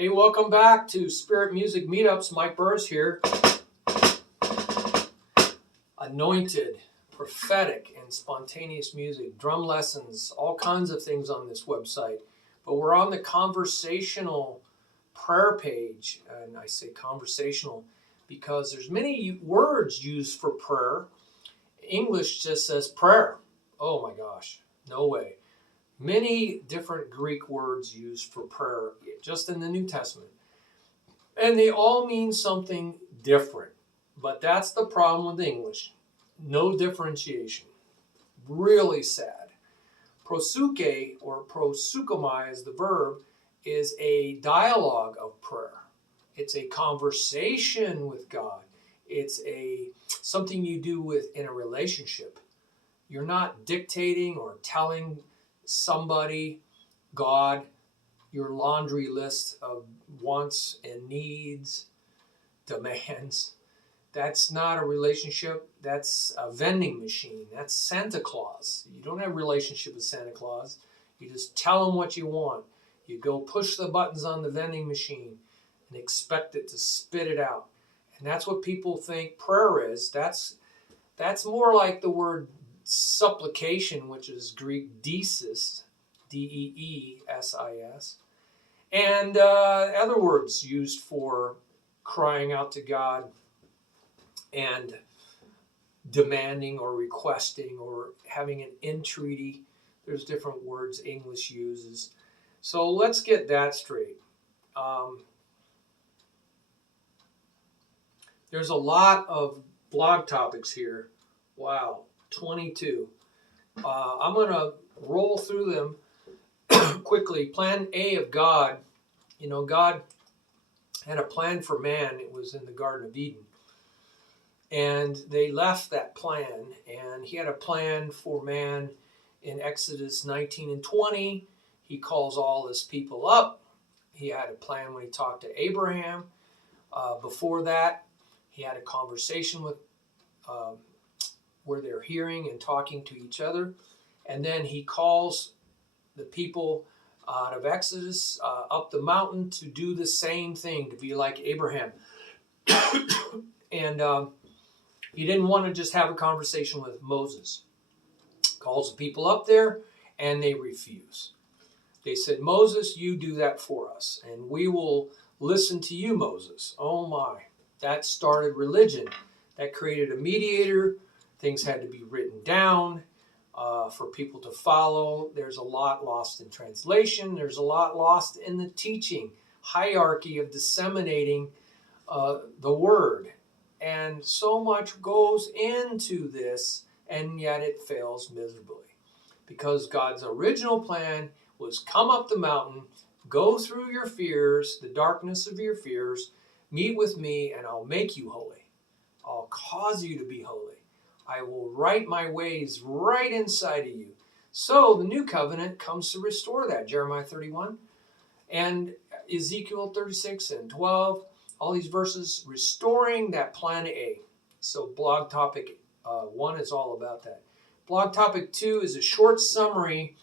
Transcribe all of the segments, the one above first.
Hey, welcome back to Spirit Music Meetups. Mike Burris here. Anointed, prophetic, and spontaneous music, drum lessons, all kinds of things on this website. But we're on the conversational prayer page, and I say conversational because there's many words used for prayer. English just says prayer. Oh my gosh, no way. Many different Greek words used for prayer just in the New Testament. And they all mean something different. But that's the problem with English. No differentiation. Really sad. Proseuche or proseuchomai is the verb, is a dialogue of prayer. It's a conversation with God. It's something you do in a relationship. You're not dictating or telling somebody, God, your laundry list of wants and needs, demands. That's not a relationship. That's a vending machine. That's Santa Claus. You don't have a relationship with Santa Claus. You just tell him what you want. You go push the buttons on the vending machine and expect it to spit it out. And that's what people think prayer is. That's more like the word supplication, which is Greek deesis, D-E-E-S-I-S, and other words used for crying out to God and demanding or requesting or having an entreaty. There's different words English uses. So let's get that straight. There's a lot of blog topics here. Wow, 22. I'm going to roll through them quickly. Plan A of God. You know, God had a plan for man. It was in the Garden of Eden. And they left that plan. And he had a plan for man in Exodus 19 and 20. He calls all his people up. He had a plan when he talked to Abraham. Before that, he had a conversation with where they're hearing and talking to each other. And then he calls the people out of Exodus up the mountain to do the same thing, to be like Abraham. And he didn't want to just have a conversation with Moses. Calls the people up there, and they refuse. They said, Moses, you do that for us, and we will listen to you, Moses. Oh my. That started religion. That created a mediator. Things had to be written down for people to follow. There's a lot lost in translation. There's a lot lost in the teaching, hierarchy of disseminating the word. And so much goes into this, and yet it fails miserably. Because God's original plan was come up the mountain, go through your fears, the darkness of your fears, meet with me, and I'll make you holy. I'll cause you to be holy. I will write my ways right inside of you. So the new covenant comes to restore that. Jeremiah 31 and Ezekiel 36 and 12. All these verses restoring that plan A. So blog topic 1 is all about that. Blog topic 2 is a short summary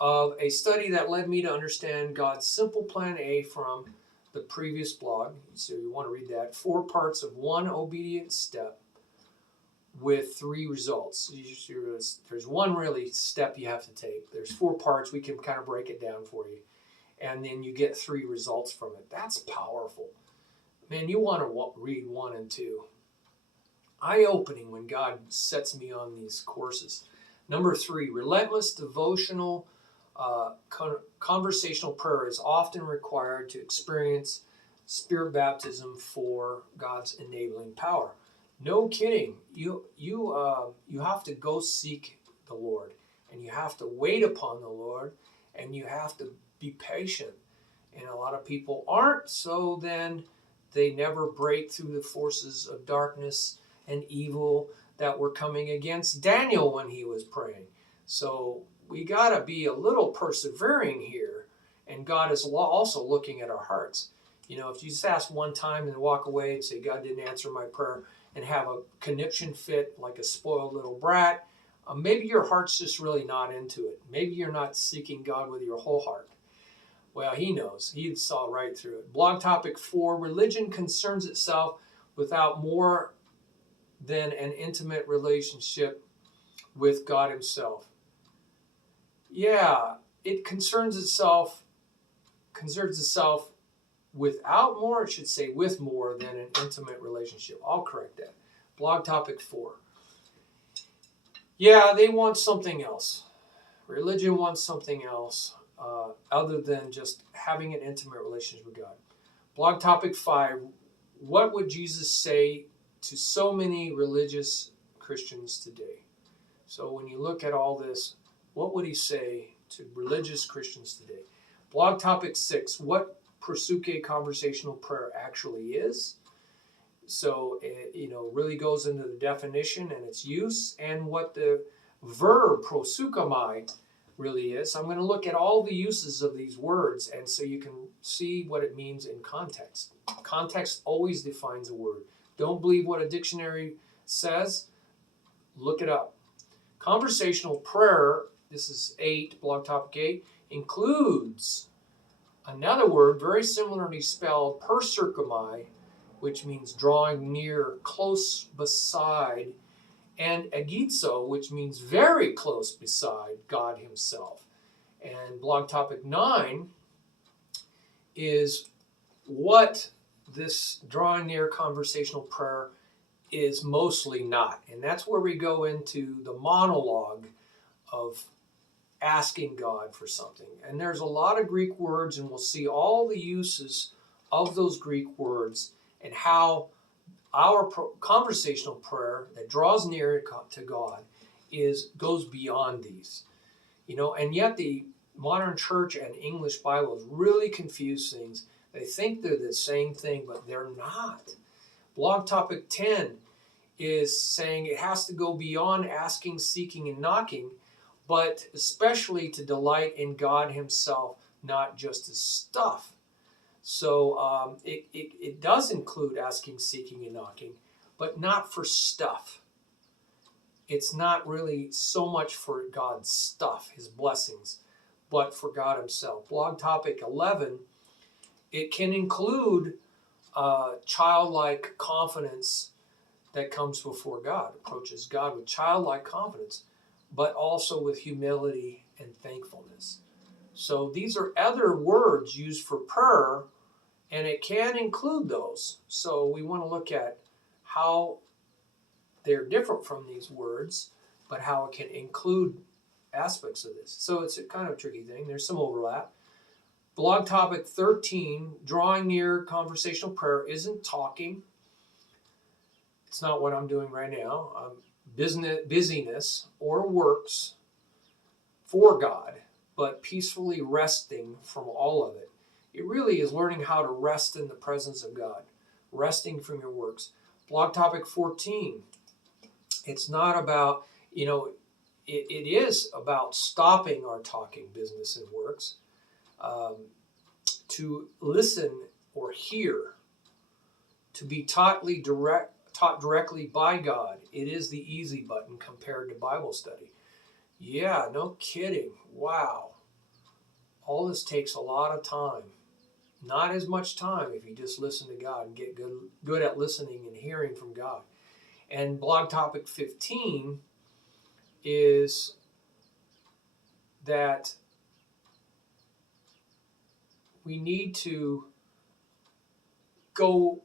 of a study that led me to understand God's simple plan A from the previous blog. So you want to read that. 4 parts of 1 obedient step with 3 results. There's 1 really step you have to take. There's 4 parts. We can kind of break it down for you. And then you get 3 results from it. That's powerful. Man, you want to read 1 and 2. Eye-opening when God sets me on these courses. Number 3, relentless devotional conversational prayer is often required to experience spirit baptism for God's enabling power. No kidding. You have to go seek the Lord, and you have to wait upon the Lord, and you have to be patient. And a lot of people aren't, so then they never break through the forces of darkness and evil that were coming against Daniel when he was praying. So we got to be a little persevering here, and God is also looking at our hearts. You know, if you just ask one time and walk away and say, God didn't answer my prayer, and have a conniption fit like a spoiled little brat, maybe your heart's just really not into it. Maybe you're not seeking God with your whole heart. Well, he knows. He saw right through it. Blog topic 4, religion concerns itself without more than an intimate relationship with God himself. Yeah, it concerns itself without more, it should say with more than an intimate relationship. I'll correct that. Blog topic 4. Yeah, they want something else. Religion wants something else other than just having an intimate relationship with God. Blog topic 5. What would Jesus say to so many religious Christians today? So when you look at all this, what would he say to religious Christians today? Blog topic 6. What proseuche conversational prayer actually is. So it really goes into the definition and its use and what the verb proseuchomai really is. I'm going to look at all the uses of these words, and so you can see what it means in context. Context always defines a word. Don't believe what a dictionary says. Look it up. Conversational prayer, this is 8, blog topic 8, includes another word very similarly spelled proseuchomai, which means drawing near, close beside, and eggizo, which means very close beside God himself. And blog topic 9 is what this drawing near conversational prayer is mostly not. And that's where we go into the monologue of asking God for something. And there's a lot of Greek words, and we'll see all the uses of those Greek words and how our conversational prayer that draws near to God goes beyond these. And yet the modern church and English Bibles really confuse things. They think they're the same thing, but they're not. Blog topic 10 is saying it has to go beyond asking, seeking, and knocking, but especially to delight in God himself, not just his stuff. So it does include asking, seeking, and knocking, but not for stuff. It's not really so much for God's stuff, his blessings, but for God himself. Blog topic 11, it can include childlike confidence that comes before God, approaches God with childlike confidence, but also with humility and thankfulness. So these are other words used for prayer, and it can include those. So we want to look at how they're different from these words, but how it can include aspects of this. So it's a kind of tricky thing. There's some overlap. Blog topic 13, drawing near conversational prayer isn't talking. It's not what I'm doing right now. Busyness or works for God, but peacefully resting from all of it. It really is learning how to rest in the presence of God, resting from your works. Blog topic 14, it's not about, it is about stopping our talking, business, and works, to listen or hear, to be taught directly by God. It is the easy button compared to Bible study. Yeah, no kidding. Wow. All this takes a lot of time. Not as much time if you just listen to God and get good at listening and hearing from God. And blog topic 15 is that we need to go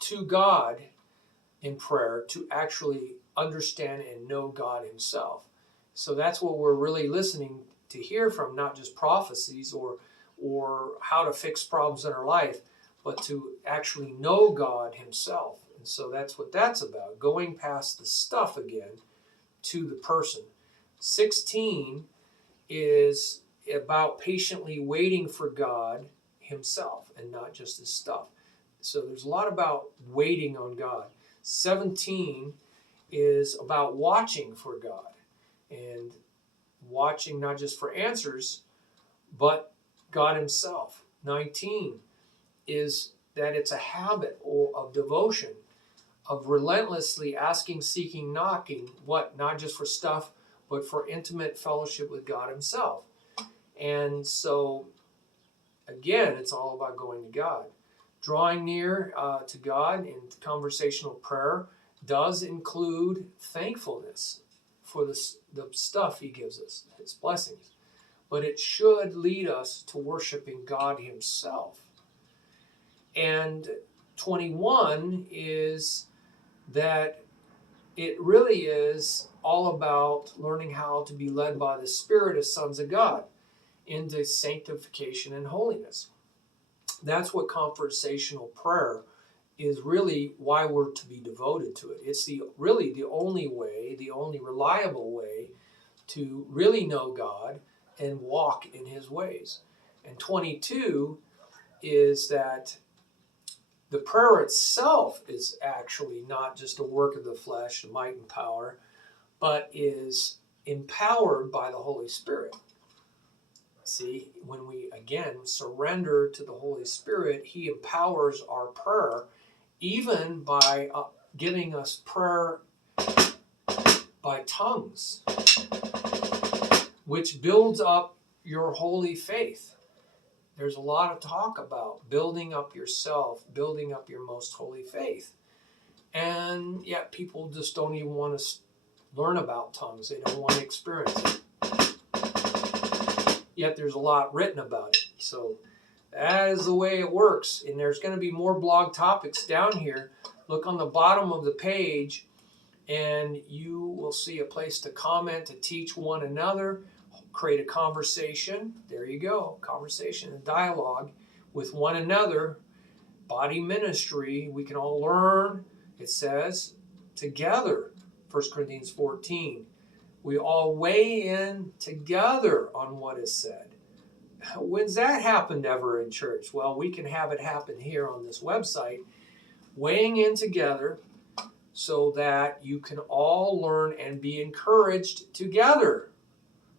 to God in prayer to actually understand and know God himself. So that's what we're really listening to hear from, not just prophecies or how to fix problems in our life, but to actually know God himself. And so that's what that's about, going past the stuff again to the person. 16 is about patiently waiting for God himself and not just his stuff. So there's a lot about waiting on God. 17 is about watching for God and watching not just for answers, but God himself. 19 is that it's a habit of devotion, of relentlessly asking, seeking, knocking, not just for stuff, but for intimate fellowship with God himself. And so, again, it's all about going to God. Drawing near to God in conversational prayer does include thankfulness for the stuff he gives us, his blessings. But it should lead us to worshiping God himself. And 21 is that it really is all about learning how to be led by the Spirit as sons of God into sanctification and holiness. That's what conversational prayer is really why we're to be devoted to it. It's really the only way, the only reliable way to really know God and walk in his ways. And 22 is that the prayer itself is actually not just a work of the flesh, might and power, but is empowered by the Holy Spirit. See, when we, again, surrender to the Holy Spirit, he empowers our prayer, even by giving us prayer by tongues, which builds up your holy faith. There's a lot of talk about building up yourself, building up your most holy faith. And yet people just don't even want to learn about tongues. They don't want to experience it. Yet there's a lot written about it. So that is the way it works. And there's going to be more blog topics down here. Look on the bottom of the page and you will see a place to comment, to teach one another, create a conversation. There you go, conversation and dialogue with one another. Body ministry, we can all learn, it says, together. 1 Corinthians 14. We all weigh in together on what is said. When's that happened ever in church? Well, we can have it happen here on this website, weighing in together so that you can all learn and be encouraged together.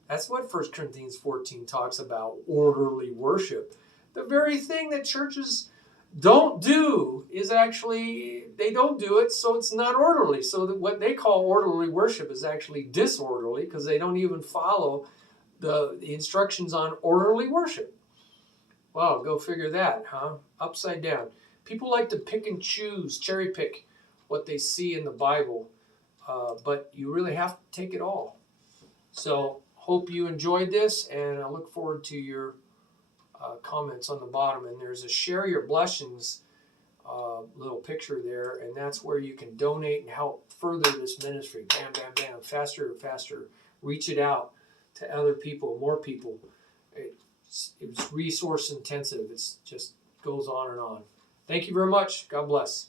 That's what 1 Corinthians 14 talks about, orderly worship. The very thing that churches don't do is actually, they don't do it, so it's not orderly. So that what they call orderly worship is actually disorderly because they don't even follow the instructions on orderly worship. Wow, go figure that, huh? Upside down. People like to pick and choose, cherry pick what they see in the Bible, but you really have to take it all. So hope you enjoyed this, and I look forward to your comments on the bottom. And there's a share your blessings little picture there, and that's where you can donate and help further this ministry. Bam, bam, bam, faster and faster. Reach it out to other people, more people. It's resource intensive. It's just goes on and on. Thank you very much. God bless.